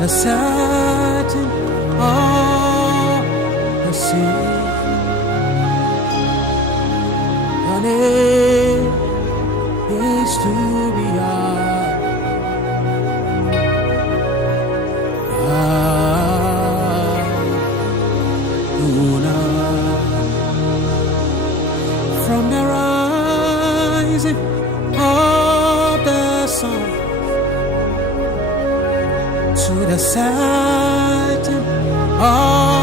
the setting of the sea. Your name is to be from the rising of the sun to the setting of